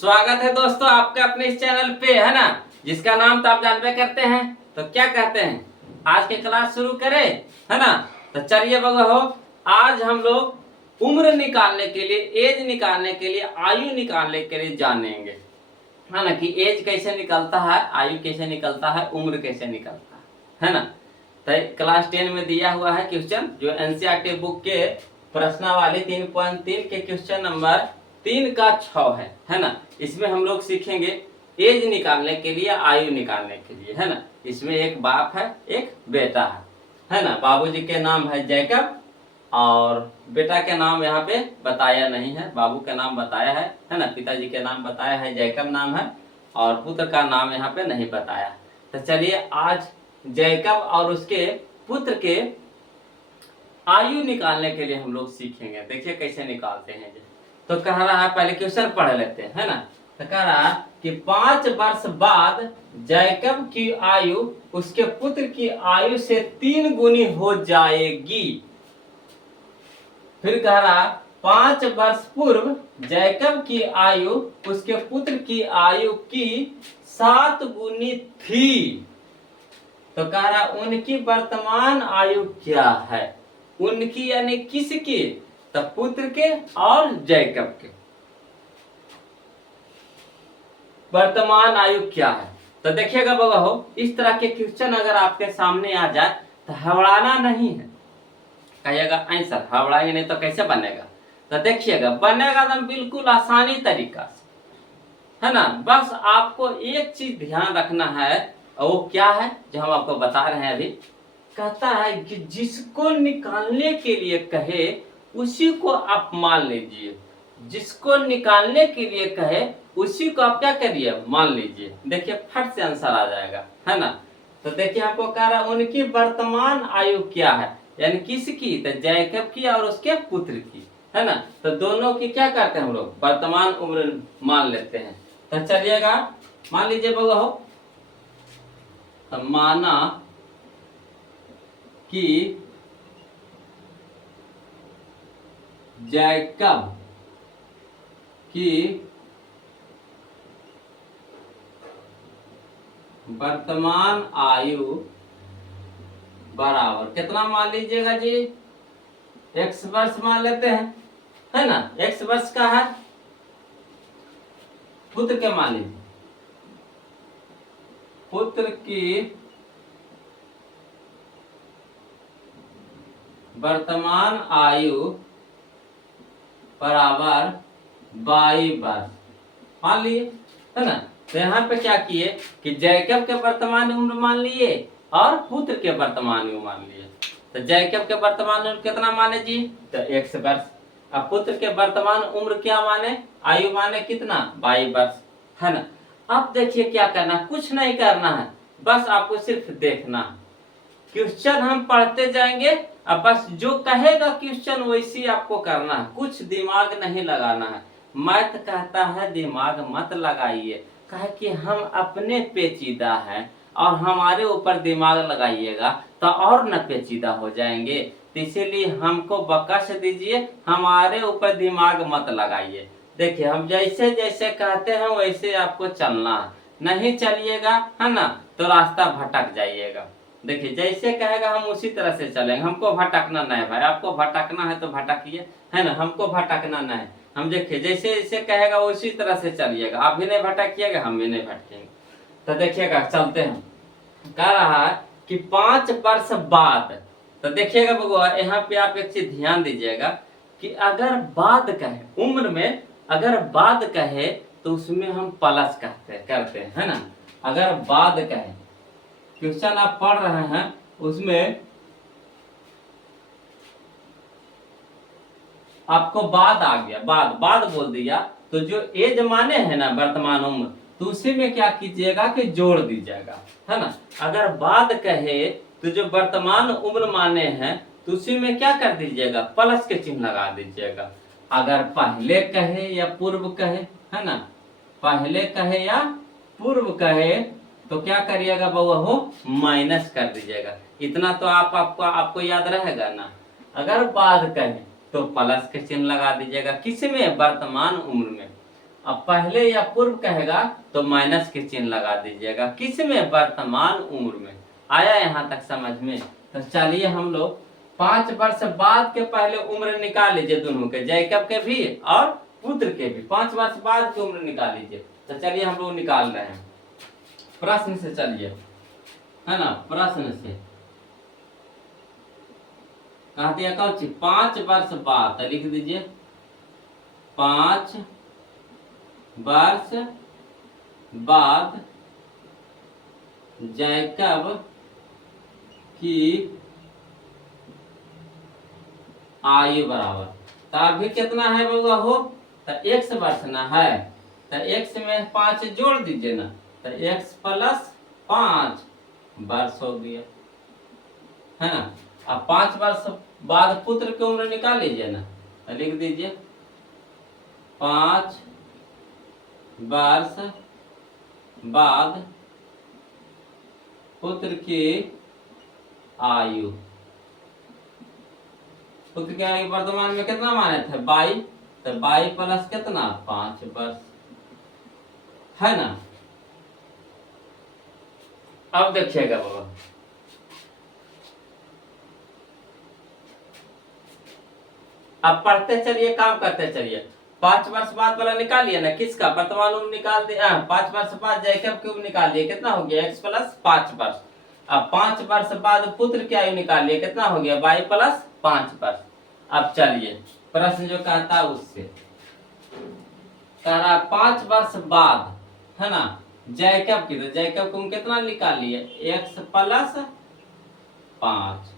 स्वागत है दोस्तों आपके अपने इस चैनल पे, है ना, जिसका नाम तो आप जानते करते हैं। तो क्या कहते हैं, आज की क्लास शुरू करें, है ना। तो चलिए बगो, आज हम लोग उम्र निकालने के लिए, एज निकालने के लिए, आयु निकालने के लिए जानेंगे, है ना, कि एज कैसे निकलता है, आयु कैसे निकलता है, उम्र कैसे निकलता है ना। तो क्लास 10 में दिया हुआ है क्वेश्चन, जो एनसीईआरटी बुक के प्रश्नावली 3.3 के क्वेश्चन नंबर 3 का 6 है ना। इसमें हम लोग सीखेंगे एज निकालने के लिए, आयु निकालने के लिए, है ना। इसमें एक बाप है, एक बेटा है ना। बाबूजी के नाम है जैकब और बेटा के नाम यहाँ पे बताया नहीं है, बाबू का नाम बताया है ना। पिताजी के नाम बताया है, जैकब नाम है, और पुत्र का नाम यहाँ पे नहीं बताया। तो चलिए आज जैकब और उसके पुत्र के आयु निकालने के लिए हम लोग सीखेंगे। देखिए कैसे निकालते हैं। तो कह रहा है, पहले क्वेश्चन पढ़ लेते हैं, है ना। तो कह रहा है कि 5 वर्ष बाद जैकब की आयु उसके पुत्र की आयु से 3 गुनी हो जाएगी। फिर कह रहा 5 वर्ष पूर्व जैकब की आयु उसके पुत्र की आयु की 7 गुनी थी। तो कह रहा उनकी वर्तमान आयु क्या है, उनकी यानी किसकी, तो पुत्र के और जैकब के वर्तमान आयु क्या है। तो देखिएगा बगो, इस तरह के क्वेश्चन अगर आपके सामने आ जाए तो हवड़ाना नहीं है, कहिएगा आंसर हवड़ाएंगे नहीं तो कैसे बनेगा। तो देखिएगा बनेगा एकदम बिल्कुल आसानी तरीका से, है ना। बस आपको एक चीज ध्यान रखना है, और वो क्या है जो हम आपको बता रहे हैं अभी। कहता है कि जिसको निकालने के लिए कहे उसी को आप मान लीजिए, जिसको निकालने के लिए कहे उसी को आप क्या करिए, मान लीजिए। देखिए फट से आंसर आ जाएगा, है ना। तो देखिए आपको कह रहा है उनकी वर्तमान आयु क्या है, यानी किसकी, तो जैकब की और उसके पुत्र की, है ना। तो दोनों की क्या करते हैं हम लोग, वर्तमान उम्र मान लेते हैं। तो चलिएगा मान लीजिए बगो, तो माना कि जैकब की वर्तमान आयु बराबर कितना मान लीजिएगा जी, x वर्ष मान लेते हैं, है ना। x वर्ष का है, पुत्र के मान लीजिए, पुत्र की वर्तमान आयु बराबर 22 वर्ष मान लिए, है ना। तो यहाँ पे क्या किए कि जैकब के वर्तमान उम्र मान लिए और पुत्र के वर्तमान उम्र मान लिए। तो जैकब के वर्तमान उम्र कितना माने जी, तो 1 वर्ष। अब पुत्र के वर्तमान उम्र क्या माने, आयु माने कितना, 22 वर्ष, है ना। अब देखिए क्या करना, कुछ नहीं करना है, बस आपको सिर्फ देखना। क्वेश्चन हम पढ़ते जाएंगे, अब बस जो कहेगा क्वेश्चन वैसी आपको करना है, कुछ दिमाग नहीं लगाना है। मैथ कहता है दिमाग मत लगाइए, कहे कि हम अपने पेचीदा हैं और हमारे ऊपर दिमाग लगाइएगा तो और न पेचीदा हो जाएंगे। तो इसीलिए हमको बकस दीजिए, हमारे ऊपर दिमाग मत लगाइए। देखिए हम जैसे जैसे कहते हैं वैसे आपको चलना है, नहीं चलिएगा, है ना, तो रास्ता भटक जाइएगा। देखिए जैसे कहेगा हम उसी तरह से चलेंगे, हमको भटकना नहीं भाई, आपको भटकना है तो भटकिए, है ना, हमको भटकना नहीं। हम देखिए जैसे जैसे कहेगा उसी तरह से चलिएगा, आप भी नहीं भटकिएगा, हम भी नहीं भटकेंगे। तो देखिएगा चलते हैं। कह रहा है कि 5 वर्ष बाद, तो देखिएगा बबुआ यहाँ पे आप एक चीज ध्यान दीजिएगा कि अगर बाद कहे उम्र में, अगर बाद कहे तो उसमें हम प्लस करते हैं, है ना। अगर बाद कहे, क्वेश्चन आप पढ़ रहे हैं उसमें आपको बाद आ गया, बाद बोल दिया, तो जो एज माने है ना वर्तमान उम्र, तो उसी में क्या कीजिएगा कि जोड़ दीजिएगा, है ना। अगर बाद कहे तो जो वर्तमान उम्र माने हैं तो उसी में क्या कर दीजिएगा, प्लस के चिन्ह लगा दीजिएगा। अगर पहले कहे या पूर्व कहे, है ना, पहले कहे या पूर्व कहे तो क्या करिएगा बउआ हो, माइनस कर दीजिएगा। इतना तो आपको याद रहेगा ना। अगर बाद कहे तो प्लस के चिन्ह लगा दीजिएगा, किस में, वर्तमान उम्र में। अब पहले या पूर्व कहेगा तो माइनस के चिन्ह लगा दीजिएगा। किस में? वर्तमान उम्र में। आया यहाँ तक समझ में? तो चलिए हम लोग 5 वर्ष बाद के पहले उम्र निकाल लीजिए दोनों के, जैकब के भी और पुत्र के भी 5 वर्ष बाद की उम्र निकाल लीजिए। तो चलिए हम लोग निकाल रहे हैं प्रश्न से, चलिए है ना, प्रश्न से कहा दिया कौन 5 वर्ष बाद, तो लिख दीजिए 5 वर्ष बाद जैकब की आयु बराबर, तो अभी कितना है बउआ हो, तो x वर्ष ना है, तो x में 5 जोड़ दीजिए ना, तो x प्लस 5 वर्ष हो गया, है ना। अब 5 वर्ष बाद पुत्र की उम्र निकाल लीजिए ना, तो लिख दीजिए 5 वर्ष बाद पुत्र की आयु, पुत्र की आयु वर्तमान में कितना माने थे 22, तो 22 प्लस कितना 5 वर्ष, है ना। अब देखिएगा बाबा, अब पढ़ते चलिए, काम करते चलिए। 5 वर्ष बाद वाला निकालिए ना, किसका वर्तमान उम्र निकाल दिया, 5 वर्ष बाद जैकब की उम्र निकाल दिए, कितना हो गया x प्लस 5 वर्ष। अब 5 वर्ष बाद पुत्र की आयु निकाल लिए, कितना हो गया 22 प्लस 5 वर्ष। अब चलिए प्रश्न जो कहता उससे कह रहा 5 वर्ष बाद, है ना, जैकब की, तो जैकब को हम कितना निकाल लिए x प्लस 5,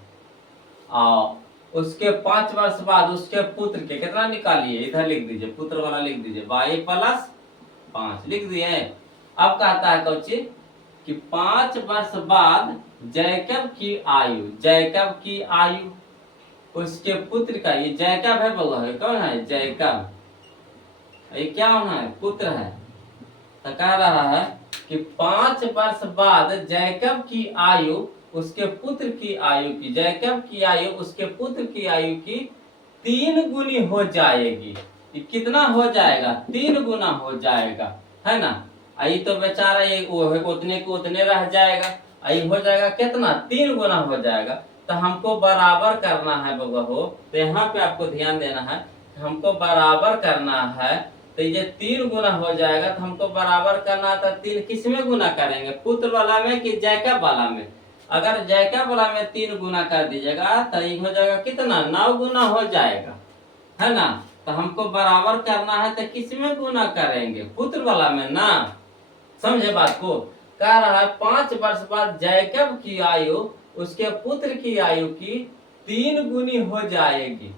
और उसके 5 वर्ष बाद उसके पुत्र के कितना निकालिए, इधर लिख दीजिए, पुत्र वाला लिख दीजिए 22 प्लस 5 लिख दिए। अब कहता है कौची कि 5 वर्ष बाद जैकब की आयु, जैकब की आयु उसके पुत्र का, ये जैकब है बउआ, है कौन है जैकब, ये क्या होना है पुत्र है, तो कह रहा है कि 5 वर्ष बाद जैकब की आयु उसके पुत्र की आयु की, जैकब की आयु उसके पुत्र की आयु की 3 गुनी हो जाएगी। ये कितना हो जाएगा 3 गुना हो जाएगा, है ना। आई तो बेचारा ये उतने को उतने रह जाएगा, आई हो जाएगा कितना 3 गुना हो जाएगा। तो हमको बराबर करना है बउआ हो, तो यहाँ पे आपको ध्यान देना है, हमको बराबर करना है। तो ये 3 गुना हो जाएगा, तो हमको बराबर करना था 3 किस में गुना करेंगे, पुत्र वाला में कि जैकब वाला में। अगर जैकब वाला में 3 गुना कर दीजिएगा तो ये हो जाएगा कितना 9 गुना हो जाएगा, है ना। तो हमको बराबर करना है तो किस में गुना करेंगे, पुत्र वाला में ना, समझे बात को। कह रहा है 5 वर्ष बाद जैकब की आयु उसके पुत्र की आयु की 3 गुनी हो जाएगी,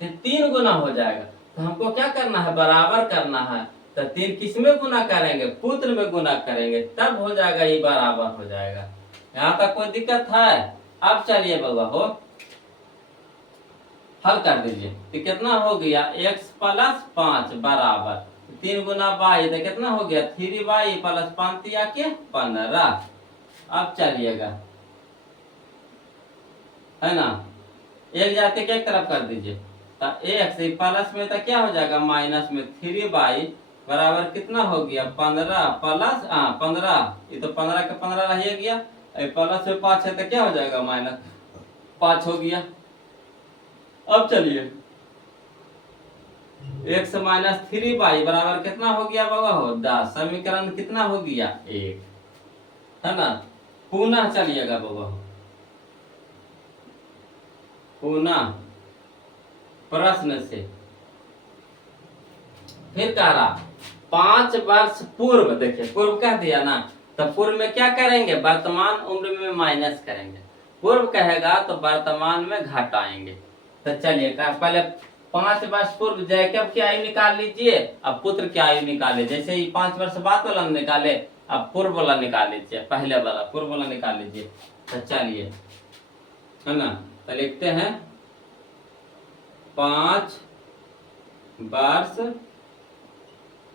तो 3 गुना हो जाएगा। तो हमको क्या करना है बराबर करना है, तो 3 किस में गुना करेंगे, पुत्र में गुना करेंगे, तब हो जाएगा ये बराबर हो जाएगा। यहाँ तक कोई दिक्कत है। अब चलिए बउआ हो हल कर दीजिए, तो कितना हो गया x प्लस 5 बराबर 3 गुना 22, तो कितना हो गया 3y प्लस 5 तिया के 15। अब चलिएगा, है ना, एक जाते के एक तरफ कर दीजिए, तो x प्लस में तो क्या हो जाएगा माइनस में 3y बराबर कितना हो गया 15 प्लस 15, ये तो 15 के 15 रह गया, प्लस में 5 है तो क्या हो जाएगा माइनस 5 हो गया। अब चलिए x माइनस 3y बराबर कितना हो गया बाबा हो 10, समीकरण कितना हो गया 1, है ना। पुनः चलिएगा बाबा हो, पुनः प्रश्न से फिर कह रहा 5 वर्ष पूर्व, देखिए पूर्व कह दिया ना, तो पूर्व में क्या करेंगे वर्तमान उम्र में माइनस करेंगे, पूर्व कहेगा तो वर्तमान में घटाएंगे। तो चलिए पहले 5 वर्ष पूर्व जैकब की आयु निकाल लीजिए, अब पुत्र की आयु निकाले, जैसे ही 5 वर्ष बाद वाला निकाले, अब पूर्व वाला निकाल लीजिए, पहले वाला पूर्व वाला निकाल लीजिए। तो चलिए, है ना, तो लिखते हैं 5 वर्ष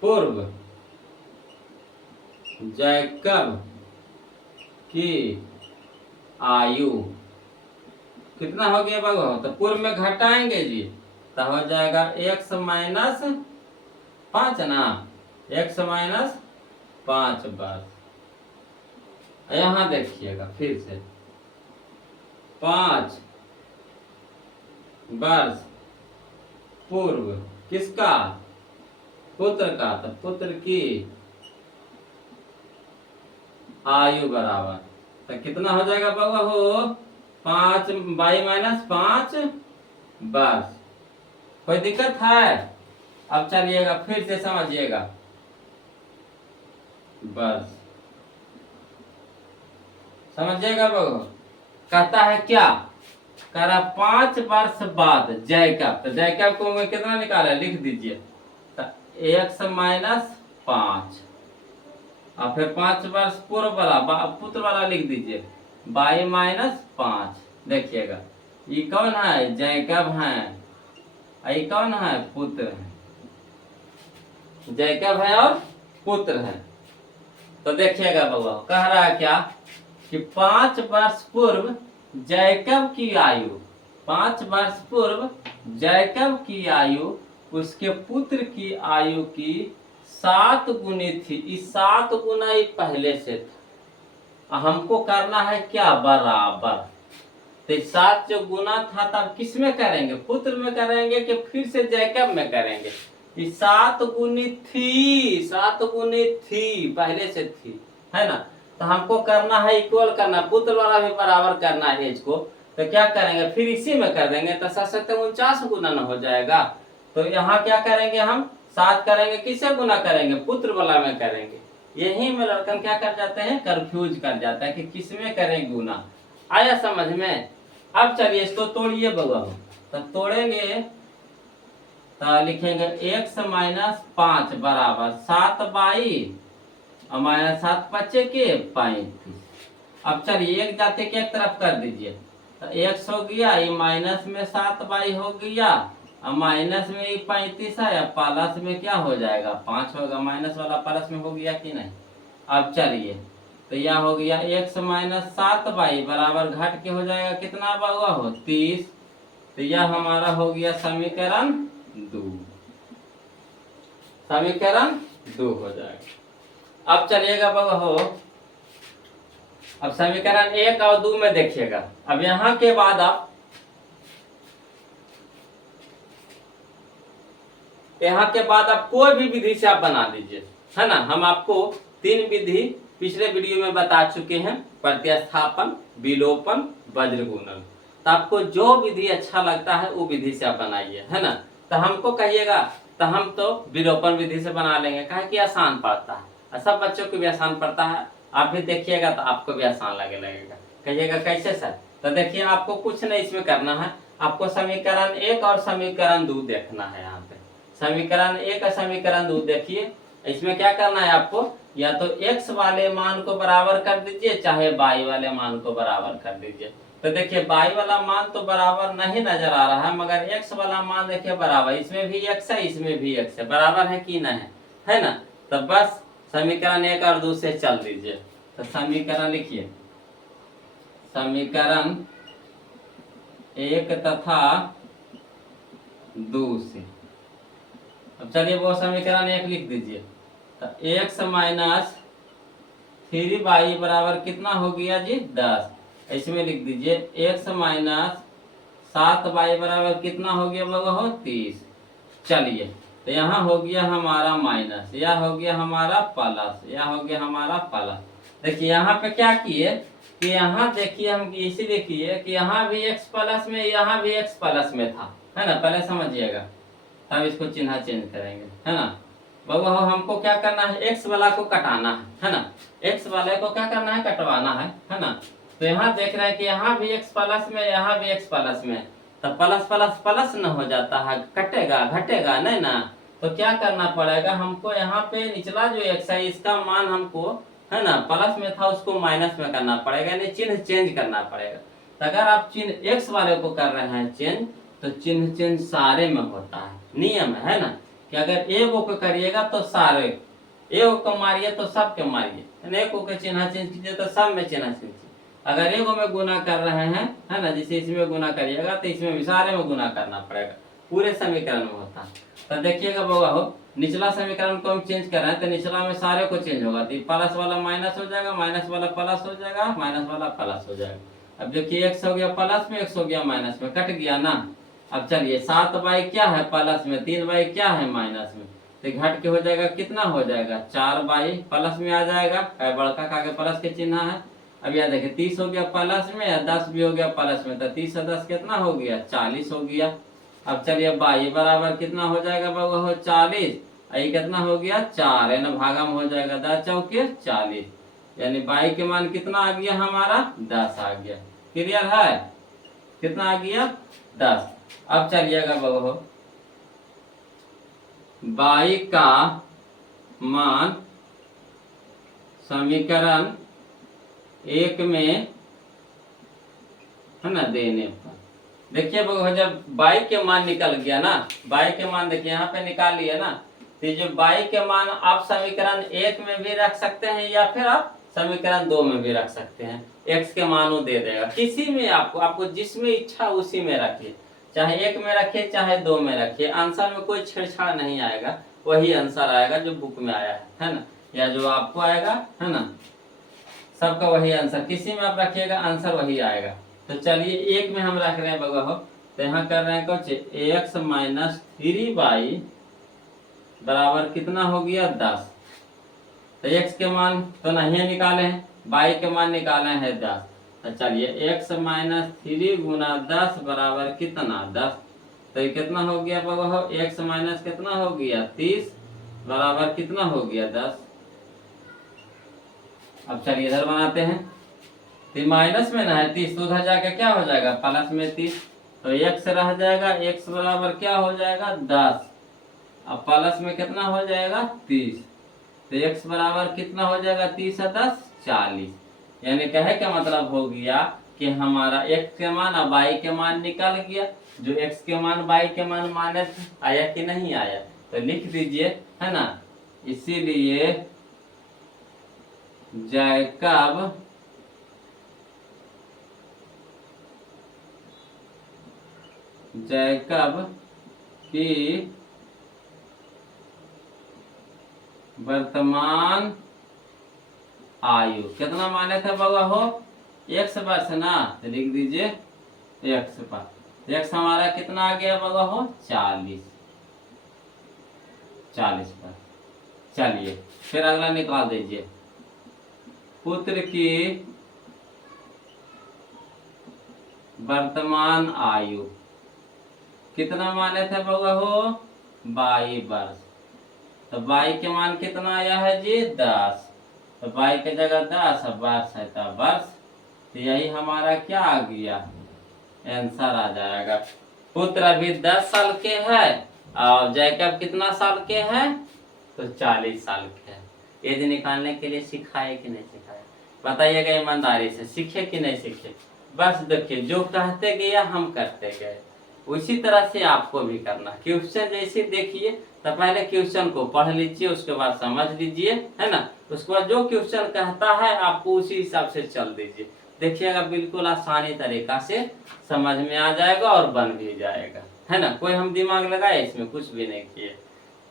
पूर्व जैकब की आयु कितना हो गया बाबू, तो पूर्व में घटाएंगे जी, तो हो जाएगा x माइनस 5 ना, x माइनस 5 वर्ष। यहाँ देखिएगा फिर से 5 वर्ष पूर्व किसका, पुत्र का, तो पुत्र की आयु बराबर, तो कितना हो जाएगा बाबा हो, 5 बाई माइनस 5 वर्ष। कोई दिक्कत है? अब चलिएगा फिर से समझिएगा, वर्ष समझिएगा बाबू। कहता है क्या, कह रहा 5 वर्ष बाद जैकब, तो जैकब को मैं कितना निकाला लिख दीजिए, तो x माइनस 5 और फिर 5 वर्ष पूर्व वाला पुत्र वाला लिख दीजिए बाई माइनस 5। देखिएगा ये कौन है, जैकब है, ये कौन है, पुत्र है, जैकब है और पुत्र है। तो देखिएगा बाबा कह रहा है क्या कि 5 वर्ष पूर्व जैकब की आयु, 5 वर्ष पूर्व जैकब की आयु उसके पुत्र की आयु की 7 गुनी थी। इस 7 गुना ही पहले से था, हमको करना है क्या, बराबर। तो 7 जो गुना था तब किस में करेंगे, पुत्र में करेंगे कि फिर से जैकब में करेंगे। 7 गुनी थी, 7 गुनी थी, पहले से थी, है ना। तो हमको करना है इक्वल करना, पुत्र वाला भी बराबर करना है एज को। तो क्या करेंगे, फिर इसी में कर देंगे, तो 7 7 49 गुना न हो जाएगा। तो यहाँ क्या करेंगे, हम 7 करेंगे, किससे गुना करेंगे, पुत्र वाला में करेंगे। यही में लड़कन क्या कर जाते हैं, कंफ्यूज कर जाता है कि किस में करें गुना। आया समझ में? अब चलिए इसको तोड़िए बउआ, तो तोड़ेंगे तो लिखेंगे x माइनस 5 बराबर 7 बाई और माइनस 7 बच्चे के 35। अब चलिए एक जाते के एक तरफ कर दीजिए, तो x हो गया, ये माइनस में 7 बाई हो गया और माइनस में ये 35 है, प्लस में क्या हो जाएगा 5 होगा, माइनस वाला प्लस में हो गया कि नहीं। अब चलिए तो यह हो गया x माइनस 7 बाई बराबर घट के हो जाएगा कितना बाबा हो 30। तो यह हमारा हो गया समीकरण 2, समीकरण 2 हो जाएगा। अब चलिएगा बाबा हो, अब समीकरण 1 और 2 में देखिएगा। अब यहाँ के बाद आप कोई भी विधि से आप बना दीजिए, है ना। हम आपको 3 विधि पिछले वीडियो में बता चुके हैं, प्रतिस्थापन, विलोपन, वज्रगुणन। तो आपको जो विधि अच्छा लगता है वो विधि से आप बनाइए, है ना। तो हमको कहिएगा तो हम तो विलोपन विधि से बना लेंगे, कहे कि आसान पड़ता है और सब बच्चों को भी आसान पड़ता है। आप भी देखिएगा तो आपको भी आसान लगेगा। कहिएगा कैसे सर, तो देखिए आपको कुछ नहीं इसमें करना है, आपको समीकरण 1 और समीकरण 2 देखना है। यहाँ पे समीकरण 1 और समीकरण 2 देखिए, इसमें क्या करना है आपको, या तो x वाले मान को बराबर कर दीजिए चाहे y वाले मान को बराबर कर दीजिए। तो देखिए y वाला मान तो बराबर नहीं नजर आ रहा है, मगर x वाला मान देखिए बराबर, इसमें भी x है इसमें भी x है, बराबर है कि नहीं, है ना। तो बस समीकरण 1 और 2 से चल दीजिए। तो समीकरण लिखिए, समीकरण 1 तथा 2 से। अब चलिए वो समीकरण 1 लिख दीजिए, तो x माइनस 3 बाई बराबर कितना हो गया जी 10। इसमें लिख दीजिए x माइनस 7 बाई बराबर कितना हो गया बाबा हो 30। चलिए तो यहाँ हो गया हमारा माइनस, यह हो गया हमारा प्लस, यह हो गया हमारा प्लस। देखिए यहाँ पे क्या किए कि यहाँ देखिए हम इसी देखिए कि यहाँ भी x प्लस में, यहाँ भी x प्लस में था, है ना। पहले समझिएगा तब इसको चिन्ह चेंज करेंगे, है ना। बाबा हो हमको क्या करना है, x वाला को कटाना है ना, x वाले को क्या करना है, कटवाना है ना। तो यहाँ देख रहे हैं कि यहाँ भी x प्लस में, यहाँ भी x प्लस में, तो प्लस प्लस प्लस न हो जाता है, कटेगा घटेगा नहीं ना। तो क्या करना पड़ेगा हमको, यहाँ पे निचला जो x है इसका मान हमको, है ना, प्लस में था उसको माइनस में करना पड़ेगा, यानी चिन्ह चेंज करना पड़ेगा। तो अगर आप चिन्ह x वाले को कर रहे हैं चेंज, तो चिन्ह चेंज सारे में होता है, नियम है ना, कि अगर एगो को करिएगा तो सारे, एगो को मारिए तो सब के मारिए, एगो के चिन्ह चेंज कीजिए तो सब में चिन्ह चेंज। अगर एगो में गुना कर रहे हैं, है ना, जैसे इसमें गुना करिएगा तो इसमें भी सारे में गुना करना पड़ेगा, पूरे समीकरण में होता है। तो देखिएगा बाबा हो, निचला समीकरण को हम चेंज कर रहे हैं तो निचला में सारे को चेंज होगा, तो प्लस वाला माइनस हो जाएगा, माइनस वाला प्लस हो जाएगा, माइनस वाला प्लस हो जाएगा। अब देखिए एक्स हो गया प्लस में, एक्स हो गया माइनस में, कट गया ना। अब चलिए 7y क्या है प्लस में, 3y क्या है माइनस में, तो घट के हो जाएगा कितना हो जाएगा 4y प्लस में आ जाएगा, बड़का का आगे प्लस के चिन्ह है। अब यह देखिए 30 हो गया प्लस में, 10 भी हो गया प्लस में, तो 30 और 10 कितना हो गया 40 हो गया। अब चलिए y बराबर कितना हो जाएगा बाबू हो 40, आई कितना हो गया 4, है ना, भागा में हो जाएगा 10 चौके 40, यानी y के मान कितना आ गया हमारा 10 आ गया। क्लियर है, कितना आ गया 10। अब चलिएगा बाबू y का मान समीकरण 1 में, है ना, देने पर देखिए बाबू जब y के मान निकल गया ना, y के मान देखिए यहाँ पे निकाल लिया ना, तो जो y के मान आप समीकरण 1 में भी रख सकते हैं या फिर आप समीकरण 2 में भी रख सकते हैं। x के मान वो दे देगा, किसी में आपको जिसमें इच्छा उसी में रखिए, चाहे 1 में रखिए चाहे 2 में रखिए, आंसर में कोई छेड़छाड़ नहीं आएगा, वही आंसर आएगा जो बुक में आया है ना, या जो आपको आएगा, है ना, सबका वही आंसर, किसी में आप रखिएगा आंसर वही आएगा। तो चलिए 1 में हम रख रहे हैं बगवा हो, तो यहाँ कर रहे हैं कुछ x माइनस 3y बराबर कितना हो गया 10, तो x के मान तो नहीं निकाले हैं, y के मान निकाले हैं 10, तो चलिए x माइनस 3 गुना 10 बराबर कितना 10, तो ये कितना हो गया बाबा हो x माइनस कितना हो गया 30 बराबर कितना हो गया 10। अब चलिए इधर बनाते हैं, तो माइनस में ना है 30, तो उधर जाके क्या हो जाएगा प्लस में 30, तो x रह जाएगा, x बराबर क्या हो जाएगा 10, अब प्लस में कितना हो जाएगा 30, तो x बराबर कितना हो जाएगा 30 और 10 40, यानी कहे का मतलब हो गया कि हमारा x के मान और y के मान निकल गया, जो x के मान y के मान माइनस आया कि नहीं आया, तो लिख दीजिए, है ना। इसीलिए जैकब की वर्तमान आयु कितना माने थे बाबा हो x पर से ना, तो लिख दीजिए x पर, x हमारा कितना आ गया बाबा हो 40 पर। चलिए फिर अगला निकाल दीजिए, पुत्र की वर्तमान आयु कितना माने थे बाबा हो 22 वर्ष, तो y के मान कितना आया है जी 10, तो y के जगह 10 और वर्ष है तो वर्ष, तो यही हमारा क्या आ गया आंसर आ जाएगा। पुत्र अभी 10 साल के है और जैकब कितना साल के हैं, तो 40 साल के हैं। एज निकालने के लिए सिखाए कि नहीं सिखाए, बताइएगा ईमानदारी से, सीखे कि नहीं सीखे। बस देखिए जो कहते गया हम करते गए, उसी तरह से आपको भी करना। क्वेश्चन जैसे देखिए तो पहले क्वेश्चन को पढ़ लीजिए, उसके बाद समझ लीजिए, है ना, उसके बाद जो क्वेश्चन कहता है आपको उसी हिसाब से चल दीजिए, देखिएगा बिल्कुल आसानी तरीका से समझ में आ जाएगा और बन भी जाएगा, है ना। कोई हम दिमाग लगाए इसमें कुछ भी नहीं किए,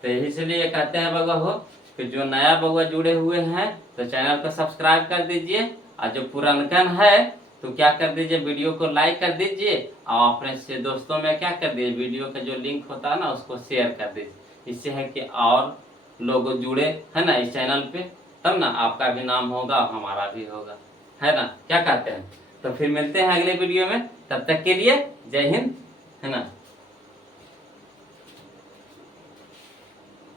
तो इसलिए कहते हैं बगवा हो कि जो नया बगवा जुड़े हुए हैं तो चैनल को सब्सक्राइब कर दीजिए, और जो पुरानकन है तो क्या कर दीजिए वीडियो को लाइक कर दीजिए, और अपने से दोस्तों में क्या कर दीजिए वीडियो का जो लिंक होता है ना उसको शेयर कर दीजिए, इससे है कि और लोग जुड़े, है ना, इस चैनल पे, तब ना आपका भी नाम होगा और हमारा भी होगा, है ना, क्या कहते हैं। तो फिर मिलते हैं अगले वीडियो में, तब तक के लिए जय हिंद, है ना।